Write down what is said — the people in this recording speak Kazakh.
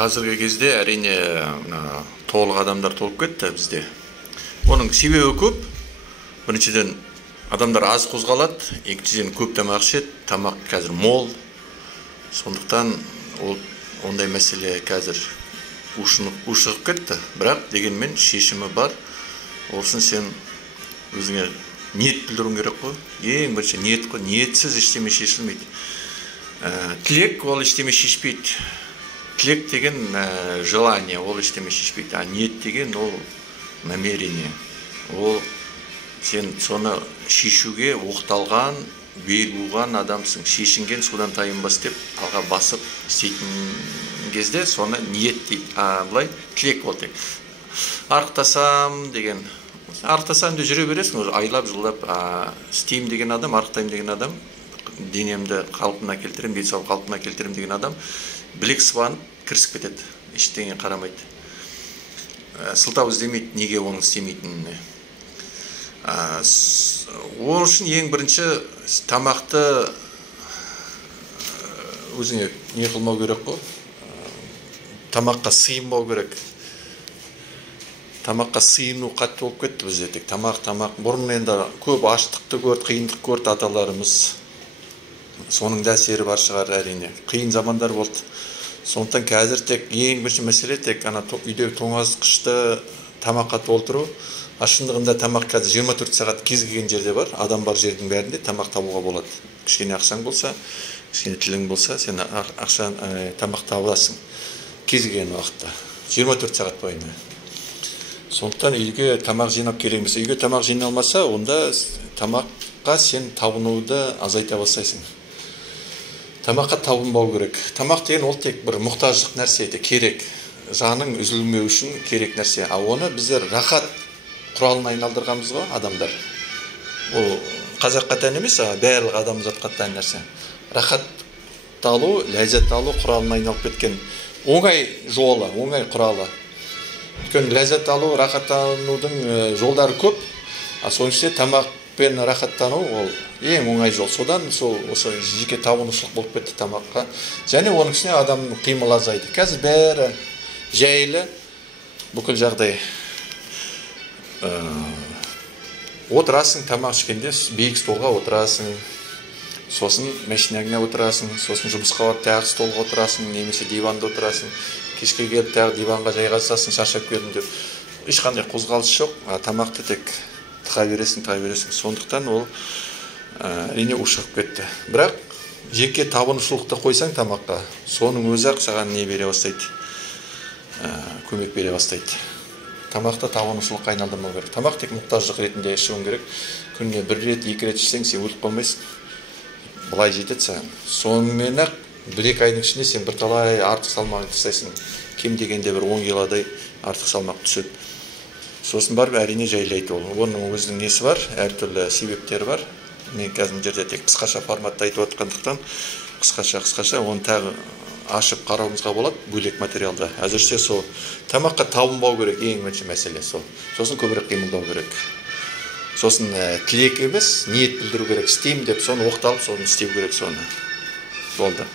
Қазіргі кезде әрине толық адамдар толып кетті бізде. Оның себебі көп. Біріншіден адамдар аз қозғалады, екіншіден көп тамақ ішеді, тамақ қазір мол. Сондықтан ондай мәселе қазір ушығып кетті. Бірақ дегенмен шешімі бар. Олсын сен өзіңе ниет білдіруің керек қой. Ең бірінші ниет қой. Ниетсіз ештеме шешілмейді. Тілек ол ештеме шешпейді. Тілек деген желание, ол ештеме шешпейді. А ниет деген ол намерение. Ол сен соны шешуге оқталған, бел буған адамсың. Шешінген судан тайынбас деп алға басып істейтін кезде соны ниет дейді. Былай тілек ол тек. Арықтасам деген. Арықтасам деп жүре бересің, айлап, жылдап істеймін деген адам, арықтаймын деген адам, денемді қалпына келтірем, денсаулық қалпына келтірем деген адам білек сыбанып кірісіп кетеді. Ештеңе қарамайды. Сылтау іздемейді, неге оның істемейтініне. Ол үшін ең бірінші тамақты өзіңе не қылмау керек қой. Тамаққа сыйынбау керек. Тамаққа сыйыну қатты болып кетті бізде. Тек тамақ. Бұрын енді көп аштықты көрді, қиындық көрді аталарымыз. Соның да әсері бар шығар әрине. Қиын замандар болды. Сондықтан қазір тек ең бірінші мәселе тек үйде тоңазытқышты тамаққа толтыру. Шындығында тамақ қазір 24 сағат кез келген жерде бар. Адам бар жердің бәрінде тамақ табуға болады. Кішкене ақшаң болса, кішкене тілің болса, сен тамақ табасың. Кез келген уақытта. 24 сағат бойына. Сондықтан үйге тамақ жинап керек емес. Үйге тамақ жиналмаса, онда тамаққа сен табынуды азайта бастайсың. Тамаққа табынбау керек. Тамақ деген ол тек бір мұқтаждық нәрсе, керек. Жаның үзілмеу үшін керек нәрсе. Оны біздер рахат құралына айналдырғанбыз ғой, адамдар. Ол қазаққа тән емес, барлық адамзатқа тән нәрсе. Рахат алу, ләззат алу құралына айналып кеткен оңай жолы, оңай құралы. Өйткені ләззат алу, рахаттанудың жолдары көп. Соның ішінде тамақпен рахаттану ол ең оңай жол. Содан осы жеке табынушылық болып кетті тамаққа. Және оның ішіне адамның қимылы азайды. Қазір бәрі жайлы, бүкіл жағдай. Отырасың тамақ ішкенде, биік столға отырасың. Сосын машинаңа отырасың, сосын жұмысқа барып тағы столға отырасың, немесе диванда отырасың. Кешке келіп тағы диванға жайғасасың, шаршап келдім деп. Ешқандай қозғалыс жоқ, тамақты тек тыға бересің. Сондықтан ол әрине ушығып кетті. Бірақ жеке табынушылықты қойсаң тамаққа, соның өзі-ақ саған не бере бастайды? Көмек бере бастайды. Тамақты табынушылыққа айналдырмау керек. Тамақ тек мұқтаждық ретінде ішуің керек. Күніне 1 рет, 2 рет ішсең, сен өліп қалмайсың. Былай жетеді саған. Сонымен-ақ 1-2 айдың ішінде сен бірталай артық салмақ тастайсың. Кем дегенде бір 10 килодай артық салмақ түседі. Сосын барып әрине жайлайды ол. Оның өзінің несі бар, әртүрлі себептері бар. Мен қазір жерде тек қысқаша форматта айтып отқандықтан қысқаша оны тағы ашып қарауымызға болады бөлек материалда. Әзірше сол тамаққа табынбау керек ең бірінші мәселе сол. Сосын көбірек қимылдау керек. Сосын тілек емес, ниет білдіру керек. Істеймін деп соны оқталып, соны істеу керек соны. Болды.